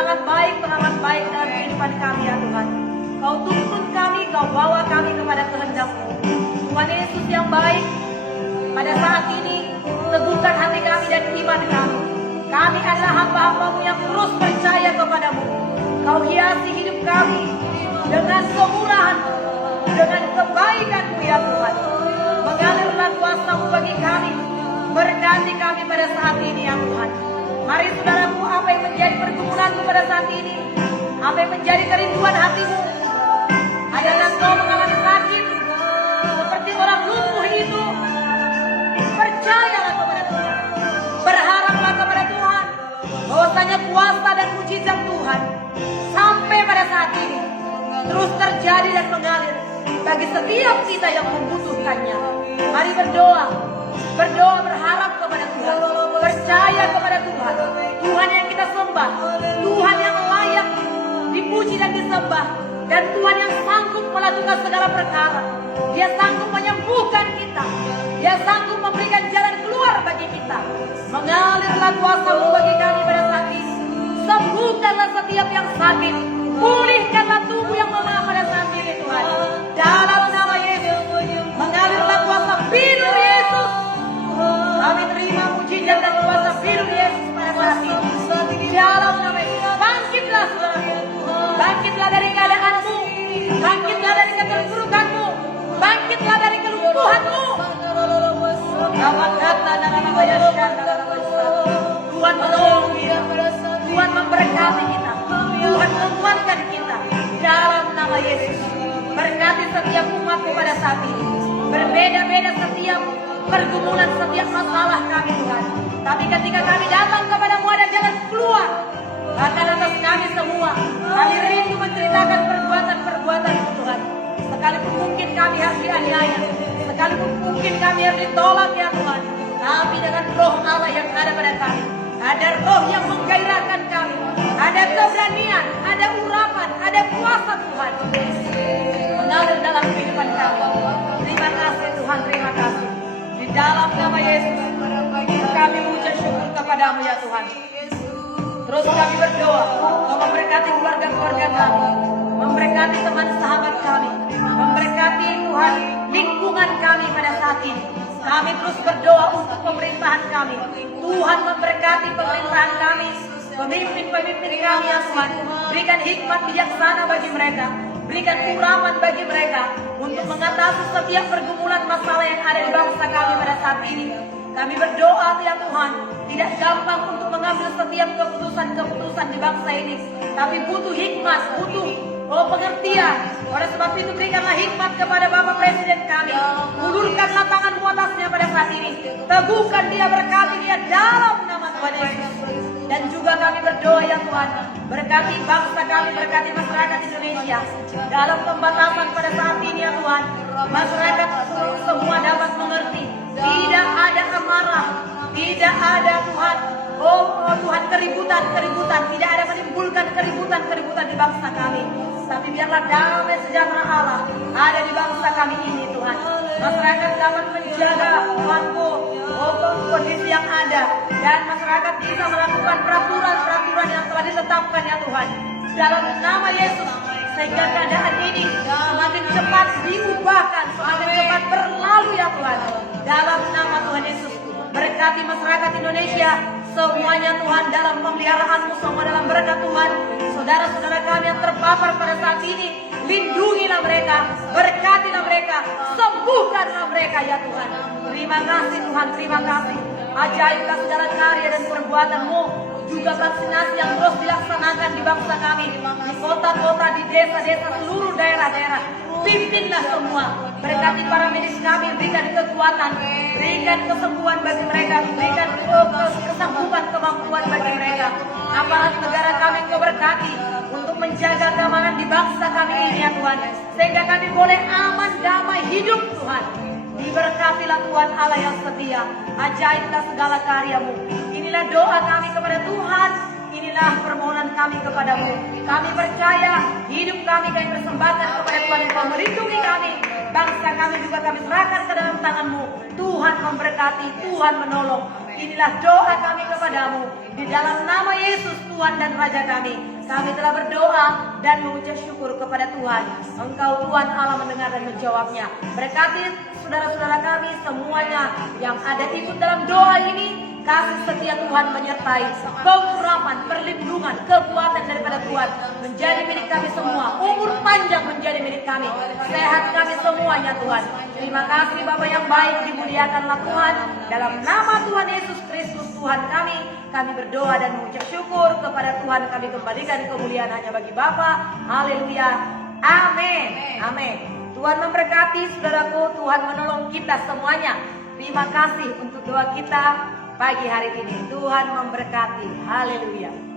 sangat baik dalam kehidupan kami ya Tuhan. Kau tuntun kami, Kau bawa kami kepada kehendak-Mu. Tuhan Yesus yang baik, pada saat ini teguhkan hati kami dan iman kami. Kami adalah hamba-hamba-Mu yang terus percaya kepadamu. Kau hiasi hidup kami dengan kemurahan-Mu, dengan kebaikan-Mu ya Tuhan. Mengalirlah kuasa-Mu bagi kami, berkati kami pada saat ini ya Tuhan. Mari saudaraku, apa yang menjadi pergumulanmu pada saat ini, apa yang menjadi kerinduan hatimu, adalah kau mengalami sakit seperti orang lumpuh itu. Percayalah kepada Tuhan, berharaplah kepada Tuhan, bahwasanya kuasa dan mujizat Tuhan sampai pada saat ini terus terjadi dan mengalir bagi setiap kita yang membutuhkannya. Mari berdoa berharap kepada Tuhan, percaya kepada Tuhan. Tuhan yang kita sembah, Tuhan yang layak dipuji dan disembah, dan Tuhan yang sanggup melakukan segala perkara. Dia sanggup menyembuhkan kita, Dia sanggup memberikan jalan keluar bagi kita. Mengalirlah kuasa-Mu bagi kami pada saat ini. Sembuhkanlah setiap yang sakit, pulihkanlah tubuh yang lemah pada saat ini Tuhan. Dalam nama Yesus, mengalirlah kuasa bidur Yesus. Kami terima mujizat dan kuasa bidur Yesus pada saat ini. Dalam nama Yesus, bangkitlah saudaraku, bangkitlah dari keadaanmu, bangkitlah dari keterpurukanmu, bangkitlah dari kelumpuhanmu. Tuhan menolong kita, Tuhan memberkati kita, Tuhan menguatkan kita. Dalam nama Yesus, berkati setiap umat-Mu pada saat ini. Berbeda-beda setiap pergumulan, setiap masalah kami Tuhan. Tapi ketika kami datang kepada-Mu ada jalan keluar. Bahkan atas kami semua, kami rindu menceritakan perbuatan-perbuatan-Mu Tuhan. Sekalipun mungkin kami harus dianiaya, sekalipun mungkin kami harus ditolak ya Tuhan, tapi dengan roh Allah yang ada pada kami, ada roh yang menggairahkan kami, ada keberanian, ada urapan, ada kuasa Tuhan mengalir dalam kehidupan kami. Terima kasih Tuhan, terima kasih. Di dalam nama Yesus, kami mengucap syukur kepadamu ya Tuhan. Terus kami berdoa, Kau memberkati keluarga-keluarga kami, memberkati teman sahabat kami, memberkati Tuhan lingkungan kami pada saat ini. Kami terus berdoa untuk pemerintahan kami. Tuhan memberkati pemerintahan kami, pemimpin-pemimpin kami ya Tuhan. Berikan hikmat bijaksana bagi mereka, berikan urapan bagi mereka untuk mengatasi setiap pergumulan masalah yang ada di bangsa kami pada saat ini. Kami berdoa ya Tuhan, tidak gampang untuk mengambil setiap keputusan-keputusan di bangsa ini, tapi butuh hikmat, butuh pengertian. Oleh sebab itu berikanlah hikmat kepada Bapak Presiden kami. Ulurkanlah tangan-Mu atasnya pada saat ini. Teguhkan dia, berkati dia dalam nama Tuhan Yesus. Dan juga kami berdoa ya Tuhan, berkati bangsa kami, berkati masyarakat Indonesia dalam pembatasan pada saat ini ya Tuhan. Masyarakat semua dapat mengerti, tidak ada amarah, tidak ada Tuhan, Tuhan keributan, tidak ada menimbulkan keributan di bangsa kami. Tapi biarlah damai sejahtera Allah ada di bangsa kami ini Tuhan. Masyarakat dapat menjaga Tuhanku kondisi yang ada, dan masyarakat bisa melakukan peraturan yang telah ditetapkan ya Tuhan. Dalam nama Yesus, sehingga keadaan ini semakin cepat diubahkan, semakin cepat berlalu ya Tuhan. Dalam nama Tuhan Yesus, berkati masyarakat Indonesia semuanya Tuhan, dalam pemeliharaan-Mu, semua dalam berkat Tuhan. Saudara-saudara kami yang terpapar pada saat ini, lindungilah mereka, berkatilah mereka, sembuhkanlah mereka ya Tuhan. Terima kasih Tuhan, terima kasih. Ajaiblah segala karya dan perbuatan-Mu, juga vaksinasi yang terus dilaksanakan di bangsa kami, di kota-kota, di desa-desa, seluruh daerah-daerah. Pimpinlah semua, berkati para medis kami, berikan kekuatan, berikan kesembuhan bagi mereka, berikan kesanggupan, kemampuan bagi mereka. Aparat negara kami Kau berkati untuk menjaga keamanan di bangsa kami ini ya Tuhan, sehingga kami boleh aman, damai hidup Tuhan. Diberkatilah Tuhan Allah yang setia, ajaiblah segala karya-Mu. Inilah doa kami kepada Tuhan, inilah permohonan kami kepadamu. Kami percaya hidup kami persembahkan kepada Tuhan yang Kau melindungi kami, bangsa kami juga kami serahkan ke dalam tangan-Mu. Tuhan memberkati, Tuhan menolong. Inilah doa kami kepadamu. Di dalam nama Yesus Tuhan dan Raja kami. Kami telah berdoa dan mengucap syukur kepada Tuhan. Engkau Tuhan Allah mendengar dan menjawabnya. Berkati saudara-saudara kami semuanya yang ada ikut dalam doa ini. Kasih setia Tuhan menyertai, keurapan, perlindungan, kekuatan daripada Tuhan menjadi milik kami semua. Umur panjang menjadi milik kami, sehat kami semuanya Tuhan. Terima kasih Bapa yang baik, dimuliakanlah Tuhan. Dalam nama Tuhan Yesus Kristus Tuhan kami berdoa dan mengucap syukur kepada Tuhan. Kami kembalikan kemuliaan hanya bagi Bapa. Haleluya. Amin. Amin. Tuhan memberkati saudaraku, Tuhan menolong kita semuanya. Terima kasih untuk doa kita pagi hari ini. Tuhan memberkati. Haleluya.